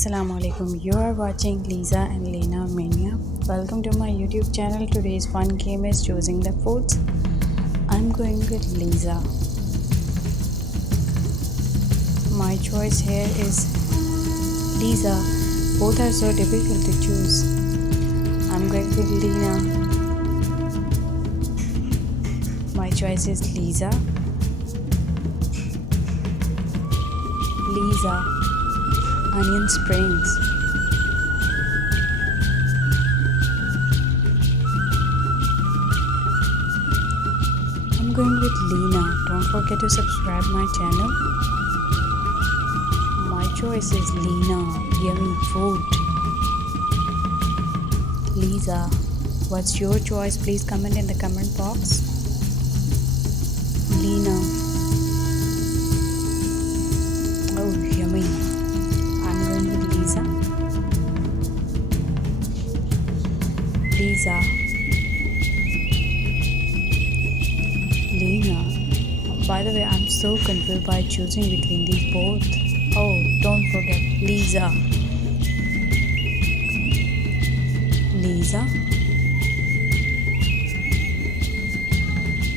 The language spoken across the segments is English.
Assalamu alaikum. You are watching Lisa and Lena Mania. Welcome to my YouTube channel. Today's fun game is choosing the foods. I'm going with Lisa. My choice here is Lisa. Both are so difficult to choose. I'm going with Lena. My choice is Lisa. Lisa. Onion Springs. I'm going with Lena. Don't forget to subscribe my channel. My choice is Lena. Yummy food. Lisa. What's your choice? Please comment in the comment box. Lena. Oh, yummy. I'm going with Lisa. Lisa. Lena. By the way, I'm so confused by choosing between these both. Oh, don't forget Lisa. Lisa.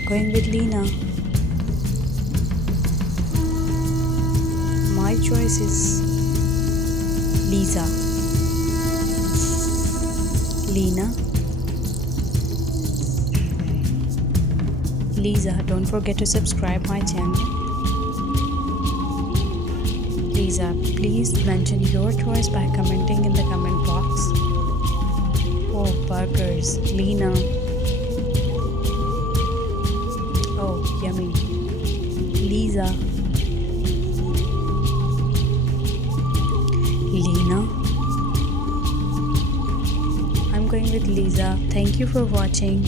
Going with Lena. My choice is Lisa. Lena. Lisa, don't forget to subscribe my channel. Lisa, please mention your choice by commenting in the comment box. Oh, burgers. Lena. Oh, yummy. Lisa. Lena. I'm going with Lisa. Thank you for watching.